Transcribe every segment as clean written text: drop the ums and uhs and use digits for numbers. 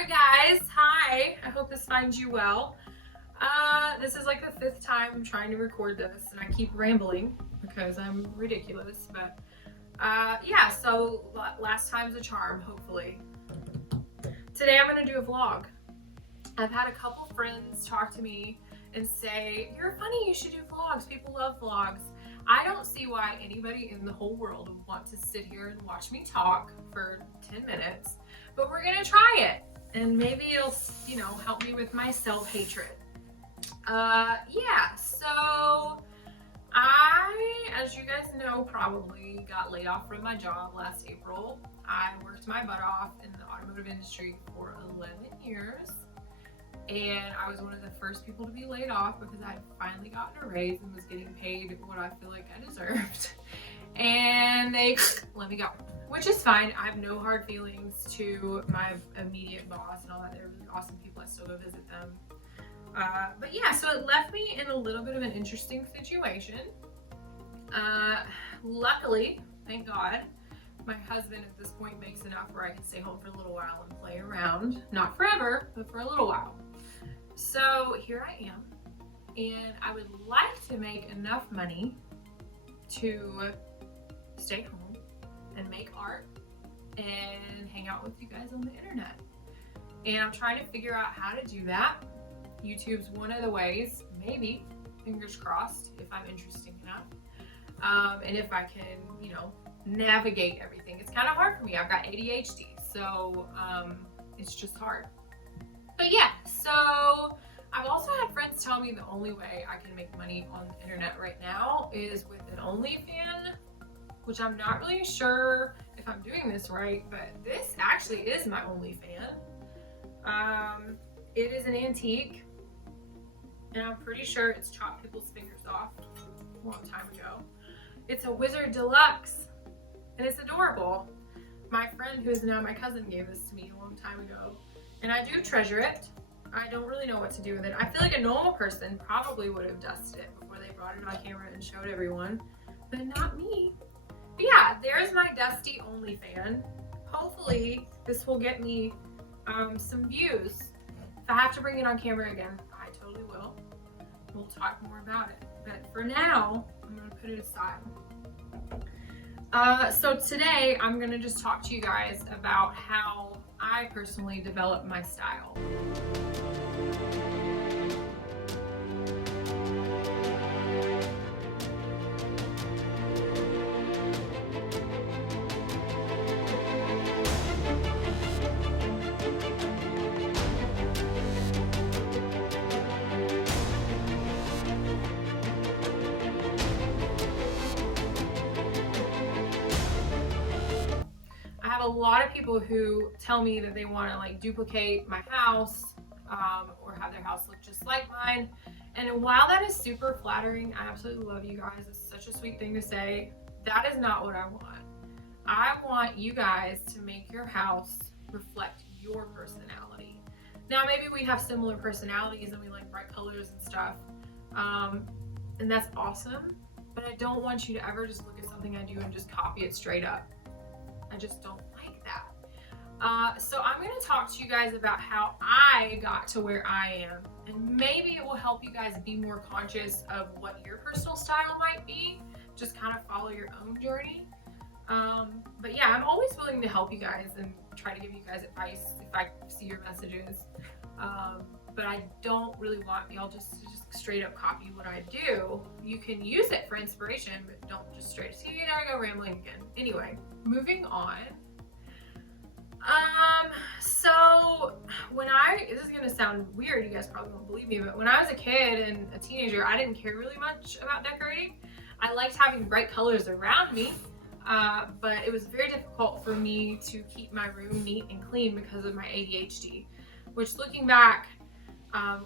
Alright guys, hi. I hope this finds you well. This is like the 5th time I'm trying to record this and I keep rambling because I'm ridiculous, but yeah, so last time's a charm, hopefully. Today I'm gonna do a vlog. I've had a couple friends talk to me and say, "You're funny, you should do vlogs. People love vlogs." I don't see why anybody in the whole world would want to sit here and watch me talk for 10 minutes, but we're gonna try it. And maybe it'll, help me with my self-hatred. Yeah, so as you guys know, probably got laid off from my job last April. I worked my butt off in the automotive industry for 11 years. And I was one of the first people to be laid off because I had finally gotten a raise and was getting paid what I feel like I deserved. And they let me go, which is fine. I have no hard feelings to my immediate boss and all that. They're really awesome people. I still go visit them. But yeah, so it left me in a little bit of an interesting situation. Luckily, thank God, my husband at this point makes enough where I can stay home for a little while and play around. Not forever, but for a little while. So here I am, and I would like to make enough money to stay home and make art and hang out with you guys on the internet. And I'm trying to figure out how to do that. YouTube's one of the ways, maybe, fingers crossed, if I'm interesting enough. And if I can, navigate everything. It's kind of hard for me. I've got ADHD, so it's just hard. But yeah, so I've also had friends tell me the only way I can make money on the internet right now is with an OnlyFans, which I'm not really sure if I'm doing this right, but this actually is my OnlyFans. It is an antique, and I'm pretty sure it's chopped people's fingers off a long time ago. It's a Wizard Deluxe, and it's adorable. My friend, who is now my cousin, gave this to me a long time ago, and I do treasure it. I don't really know what to do with it. I feel like a normal person probably would have dusted it before they brought it on camera and showed everyone, but not me. But yeah, there's my dusty OnlyFans. Hopefully this will get me some views. If I have to bring it on camera again, I totally will. We'll talk more about it. But for now, I'm gonna put it aside. So today I'm gonna just talk to you guys about how I personally develop my style. I have a lot of people who tell me that they want to duplicate my house or have their house look just like mine. And while that is super flattering, I absolutely love you guys. It's such a sweet thing to say. That is not what I want. I want you guys to make your house reflect your personality. Now, maybe we have similar personalities and we like bright colors and stuff. And that's awesome. But I don't want you to ever just look at something I do and just copy it straight up. I just don't like that. So I'm going to talk to you guys about how I got to where I am, and maybe it will help you guys be more conscious of what your personal style might be. Just kind of follow your own journey. But yeah, I'm always willing to help you guys and try to give you guys advice if I see your messages. But I don't really want y'all just straight up copy what I do. You can use it for inspiration, but don't just straight. See, there I go rambling again. Anyway, moving on. So this is gonna sound weird, you guys probably won't believe me, but when I was a kid and a teenager, I didn't care really much about decorating. I liked having bright colors around me, but it was very difficult for me to keep my room neat and clean because of my ADHD, which looking back,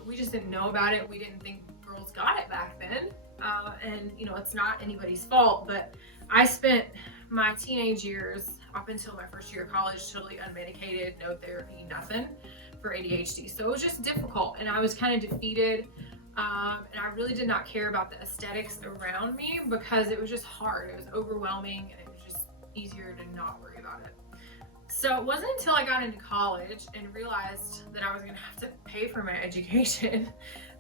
we just didn't know about it. We didn't think girls got it back then. And it's not anybody's fault, but I spent my teenage years up until my first year of college totally unmedicated, no therapy, nothing for ADHD. So it was just difficult, and I was kind of defeated. And I really did not care about the aesthetics around me because it was just hard. It was overwhelming, and it was just easier to not worry about it. So it wasn't until I got into college and realized that I was going to have to pay for my education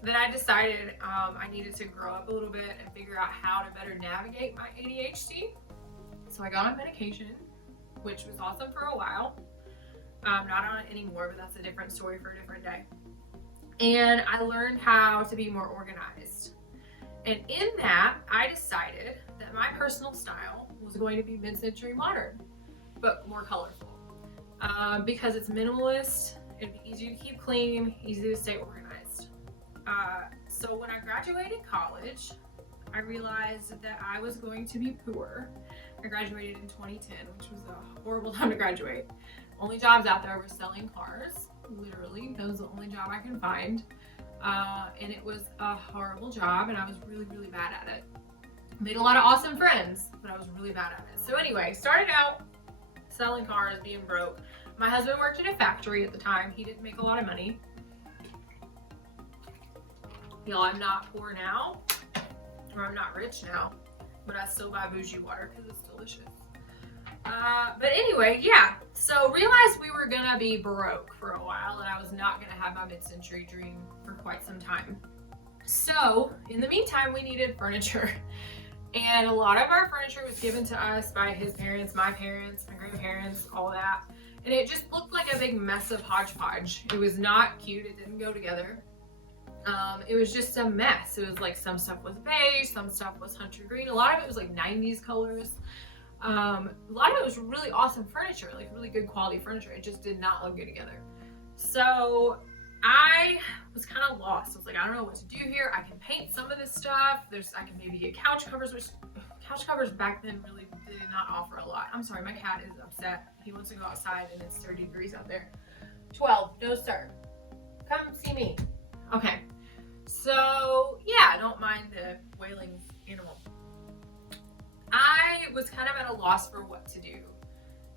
that I decided I needed to grow up a little bit and figure out how to better navigate my ADHD. So I got on medication, which was awesome for a while. I'm not on it anymore, but that's a different story for a different day. And I learned how to be more organized. And in that, I decided that my personal style was going to be mid-century modern, but more colorful. Because it's minimalist, it'd be easy to keep clean, easy to stay organized. So when I graduated college, I realized that I was going to be poor. I graduated in 2010, which was a horrible time to graduate. Only jobs out there were selling cars. Literally, that was the only job I could find. And it was a horrible job, and I was really, really bad at it. Made a lot of awesome friends, but I was really bad at it. So anyway, started out selling cars, being broke. My husband worked in a factory at the time. He didn't make a lot of money. Y'all, I'm not poor now, or I'm not rich now, but I still buy bougie water because it's delicious. But anyway, yeah, so realized we were gonna be broke for a while and I was not gonna have my mid-century dream for quite some time. So in the meantime, we needed furniture. And a lot of our furniture was given to us by his parents, my grandparents, all that. And it just looked like a big mess of hodgepodge. It was not cute, it didn't go together. It was just a mess. It was like some stuff was beige, some stuff was hunter green. A lot of it was like 90s colors. A lot of it was really awesome furniture, like really good quality furniture. It just did not look good together. So I was kind of lost. I was like, I don't know what to do here. I can paint some of this stuff. I can maybe get couch covers, which couch covers back then really did not offer a lot. I'm sorry, my cat is upset. He wants to go outside and it's 30 degrees out there. 12, no sir. Come see me. Okay. So yeah, I don't mind the wailing animal. I was kind of at a loss for what to do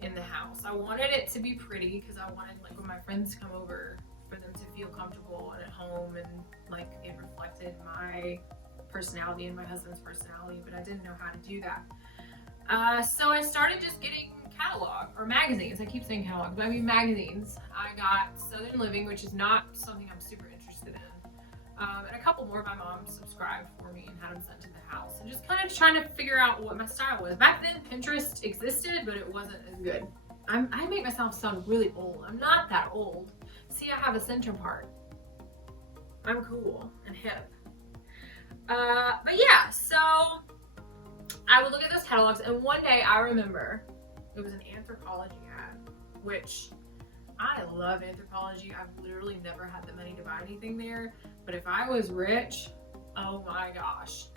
in the house. I wanted it to be pretty because I wanted, like, when my friends come over, for them to feel comfortable and at home, and like it reflected my personality and my husband's personality, but I didn't know how to do that. So I started just getting catalog or magazines. I keep saying catalog, but I mean magazines. I got Southern Living, which is not something I'm super interested in. And a couple more my mom subscribed for me and had them sent to the house. And just kind of trying to figure out what my style was. Back then, Pinterest existed, but it wasn't as good. I make myself sound really old. I'm not that old. See, I have a center part. I'm cool and hip. But yeah, so I would look at those catalogs, and one day I remember it was an Anthropologie ad, which I love Anthropologie. I've literally never had the money to buy anything there, but if I was rich, oh my gosh.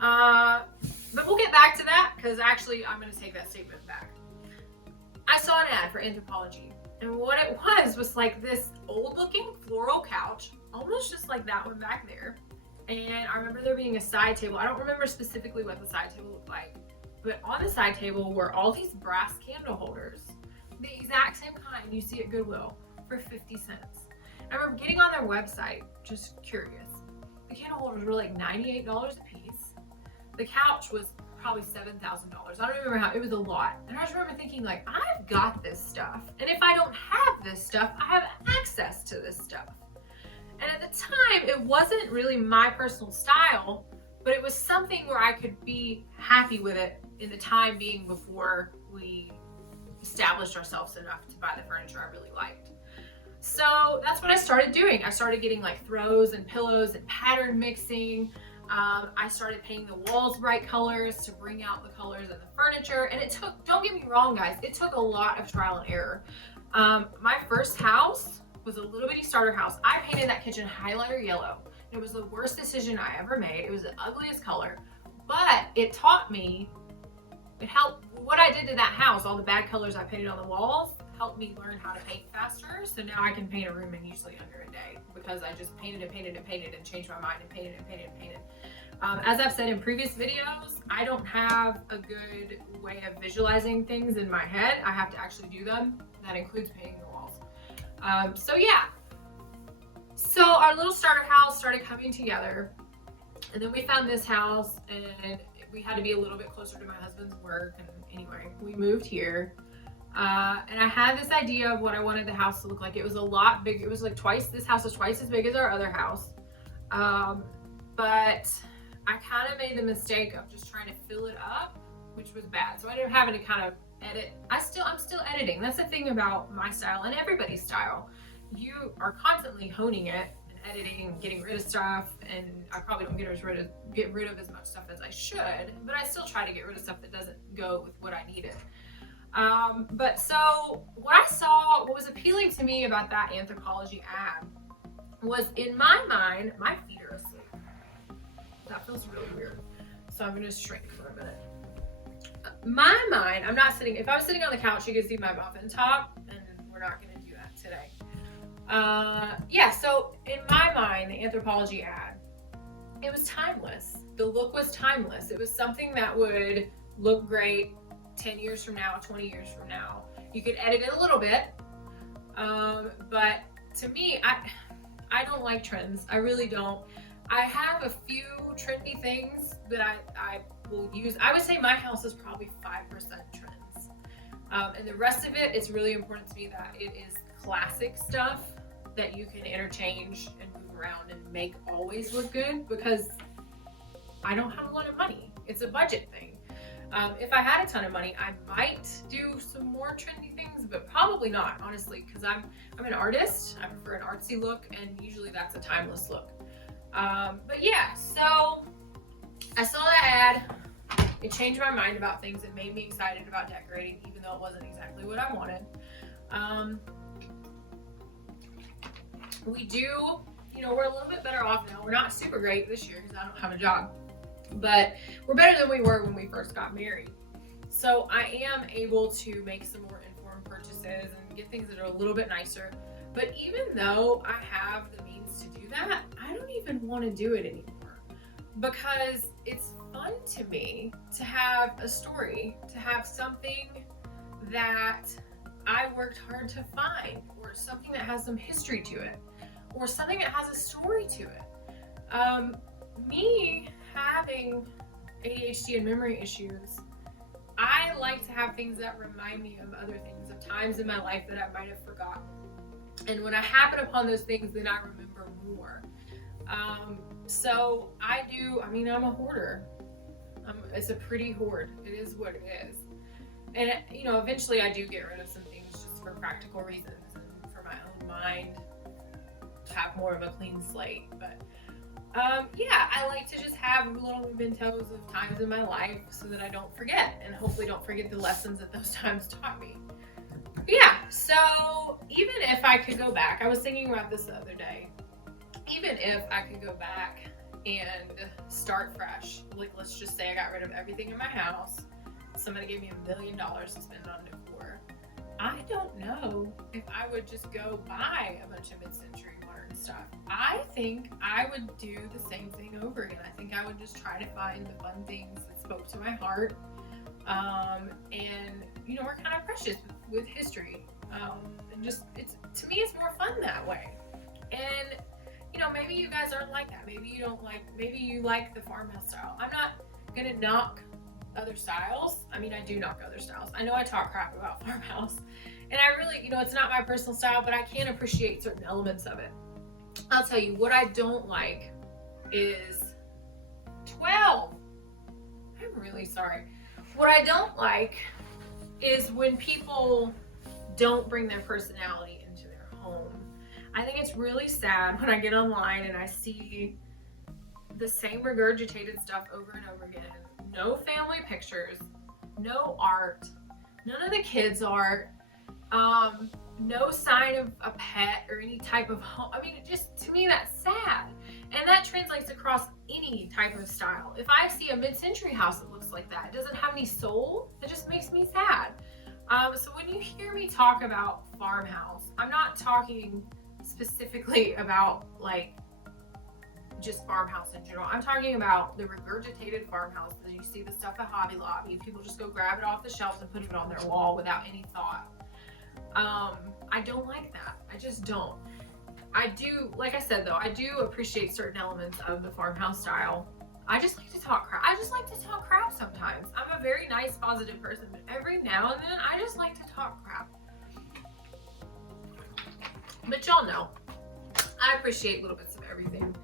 But we'll get back to that, because actually I'm going to take that statement back. I saw an ad for Anthropologie, and what it was like this old looking floral couch, almost just like that one back there. And I remember there being a side table. I don't remember specifically what the side table looked like, but on the side table were all these brass candle holders, the exact same kind you see at Goodwill, for 50 cents. I remember getting on their website, just curious. The candle holders were like $98 a piece. The couch was probably $7,000. I don't remember how, it was a lot. And I just remember thinking, like, I've got this stuff. And if I don't have this stuff, I have access to this stuff. And at the time, it wasn't really my personal style, but it was something where I could be happy with it in the time being before we established ourselves enough to buy the furniture I really liked. So that's what I started doing. I started getting like throws and pillows and pattern mixing. I started painting the walls bright colors to bring out the colors of the furniture. And it took, don't get me wrong guys, it took a lot of trial and error. My first house was a little bitty starter house. I painted that kitchen highlighter yellow. It was the worst decision I ever made. It was the ugliest color, but it taught me, it helped, what I did to that house, all the bad colors I painted on the walls, helped me learn how to paint faster. So now I can paint a room in usually under a day because I just painted and painted and painted and changed my mind and painted and painted and painted. As I've said in previous videos, I don't have a good way of visualizing things in my head. I have to actually do them. That includes painting the walls. So yeah. So our little starter house started coming together, and then we found this house, and we had to be a little bit closer to my husband's work. And anyway, we moved here. And I had this idea of what I wanted the house to look like. It was a lot big. It was like this house was twice as big as our other house. But I kind of made the mistake of just trying to fill it up, which was bad. So I ended up having to kind of edit. I'm still editing. That's the thing about my style and everybody's style. You are constantly honing it and editing and getting rid of stuff. And I probably don't get rid of as much stuff as I should, but I still try to get rid of stuff that doesn't go with what I needed. But so what was appealing to me about that Anthropologie ad was, in my mind, my feet are asleep. That feels really weird. So I'm gonna shrink for a minute. My mind, if I was sitting on the couch, you could see my muffin top, and we're not gonna do that today. So in my mind, the Anthropologie ad, it was timeless. The look was timeless. It was something that would look great 10 years from now, 20 years from now. You could edit it a little bit. But to me, I don't like trends. I really don't. I have a few trendy things that I will use. I would say my house is probably 5% trends. And the rest of it, it's really important to me that it is classic stuff that you can interchange and move around and make always look good, because I don't have a lot of money. It's a budget thing. If I had a ton of money, I might do some more trendy things, but probably not, honestly, because I'm an artist. I prefer an artsy look, and usually that's a timeless look. But yeah, so I saw that ad. It changed my mind about things. It made me excited about decorating, even though it wasn't exactly what I wanted. We do, we're a little bit better off now. We're not super great this year because I don't have a job, but we're better than we were when we first got married. So I am able to make some more informed purchases and get things that are a little bit nicer. But even though I have the means to do that, I don't even want to do it anymore, because it's fun to me to have a story, to have something that I worked hard to find, or something that has some history to it, or something that has a story to it. Me having ADHD and memory issues, I like to have things that remind me of other things, of times in my life that I might have forgotten. And when I happen upon those things, then I remember more. So I'm a hoarder. It's a pretty hoard. It is what it is. And, eventually I do get rid of some things just for practical reasons and for my own mind to have more of a clean slate. But, I like to just have little mementos of times in my life so that I don't forget, and hopefully don't forget the lessons that those times taught me. So even if I could go back, I was thinking about this the other day, even if I could go back and start fresh, like let's just say I got rid of everything in my house, somebody gave me $1 million to spend on decor, I don't know if I would just go buy a bunch of mid-century modern stuff. I think I would do the same thing over again. I think I would just try to find the fun things that spoke to my heart. And we're kind of precious with history. And just, to me, it's more fun that way. And, maybe you guys aren't like that. Maybe you like the farmhouse style. I'm not gonna knock other styles. I do knock other styles. I know I talk crap about farmhouse, and I really, it's not my personal style, but I can appreciate certain elements of it. I'll tell you what I don't like is 12. I'm really sorry. What I don't like is when people don't bring their personality into their home. I think it's really sad when I get online and I see the same regurgitated stuff over and over again. No family pictures, no art, none of the kids' art, no sign of a pet or any type of home. Just to me, that's sad. And that translates across any type of style. If I see a mid-century house that looks like that, it doesn't have any soul, it just makes me sad. So when you hear me talk about farmhouse, I'm not talking specifically about just farmhouse in general. I'm talking about the regurgitated farmhouse that you see the stuff at Hobby Lobby. People just go grab it off the shelves and put it on their wall without any thought. I don't like that. I just don't. I do, like I said though, I do appreciate certain elements of the farmhouse style. I just like to talk crap. I just like to talk crap sometimes. I'm a very nice, positive person, but every now and then I just like to talk crap. But y'all know, I appreciate little bits of everything.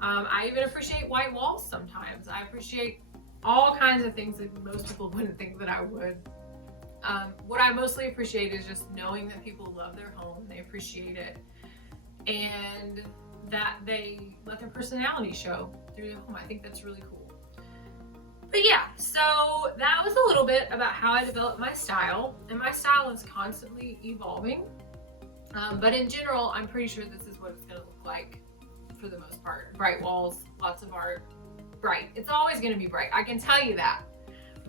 I even appreciate white walls sometimes. I appreciate all kinds of things that most people wouldn't think that I would. What I mostly appreciate is just knowing that people love their home, they appreciate it, and that they let their personality show through the home. I think that's really cool. But yeah, so that was a little bit about how I developed my style, and my style is constantly evolving. But in general, I'm pretty sure this is what it's gonna look like for the most part. Bright walls, lots of art, bright. It's always gonna be bright, I can tell you that.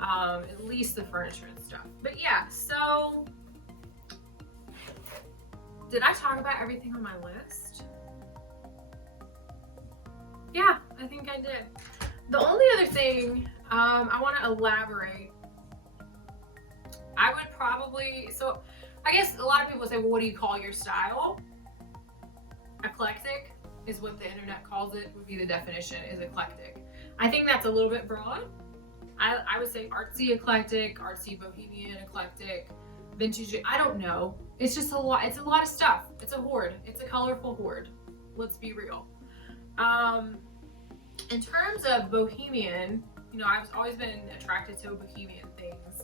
At least the furniture and stuff. But yeah, so did I talk about everything on my list? Yeah, I think I did. The only other thing I want to elaborate, I would probably, so I guess a lot of people say, well, what do you call your style? Eclectic is what the internet calls it, would be the definition, is eclectic. I think that's a little bit broad. I would say artsy eclectic, artsy bohemian eclectic, vintage, I don't know. It's just a lot, it's a lot of stuff. It's a horde, it's a colorful horde. Let's be real. In terms of bohemian, you know, I've always been attracted to bohemian things.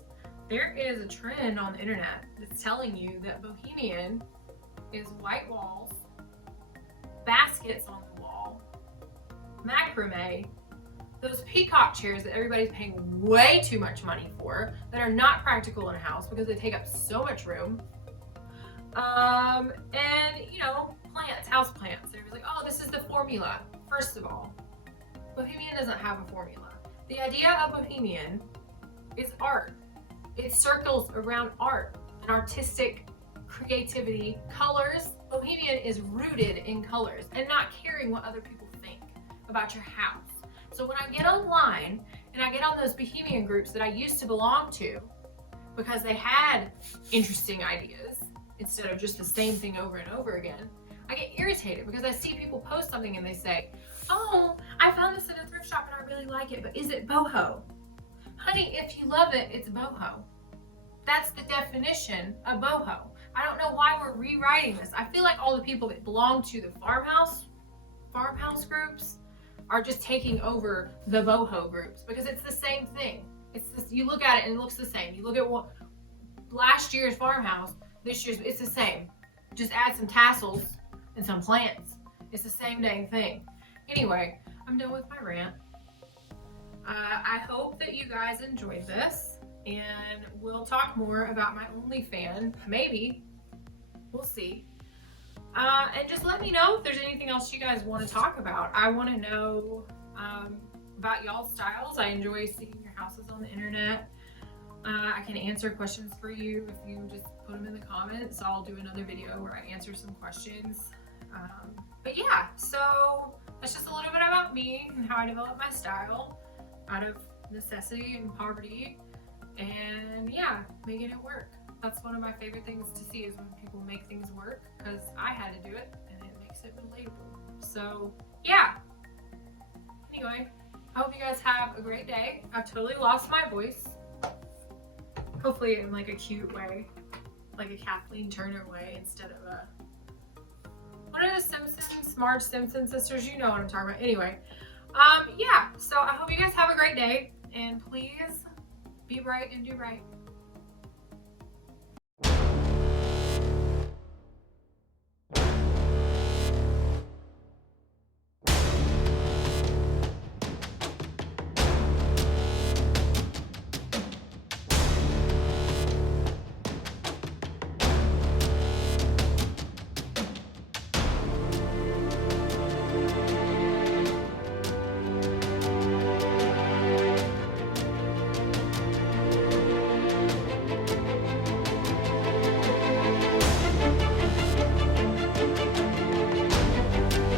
There is a trend on the internet that's telling you that bohemian is white walls, baskets on the wall, macrame, those peacock chairs that everybody's paying way too much money for, that are not practical in a house because they take up so much room. And you know, plants, house plants. They're like, oh, this is the formula. First of all, bohemian doesn't have a formula. The idea of bohemian is art. It circles around art and artistic creativity, colors. Bohemian is rooted in colors and not caring what other people think about your house. So when I get online and I get on those bohemian groups that I used to belong to because they had interesting ideas instead of just the same thing over and over again, I get irritated because I see people post something and they say, oh, I found this at a thrift shop and I really like it, but is it boho? Honey, if you love it, it's boho. That's the definition of boho. I don't know why we're rewriting this. I feel like all the people that belong to the farmhouse groups are just taking over the boho groups because it's the same thing. It's this, you look at it and it looks the same. You look at what last year's farmhouse, this year's, it's the same. Just add some tassels and some plants. It's the same dang thing. Anyway, I'm done with my rant. I hope that you guys enjoyed this, and we'll talk more about my OnlyFans. Maybe. We'll see. And just let me know if there's anything else you guys want to talk about. I want to know about y'all's styles. I enjoy seeing your houses on the internet. I can answer questions for you if you just put them in the comments. I'll do another video where I answer some questions. But yeah, so that's just a little bit about me and how I developed my style out of necessity and poverty, and yeah, making it work. That's one of my favorite things to see, is when people make things work, because I had to do it and it makes it relatable. So yeah, anyway, I hope you guys have a great day. I've totally lost my voice, hopefully in like a cute way, like a Kathleen Turner way instead of a, what are the Simpsons, Marge Simpson sisters? You know what I'm talking about. Anyway, yeah, so I hope you guys have a great day, and please be bright and do right.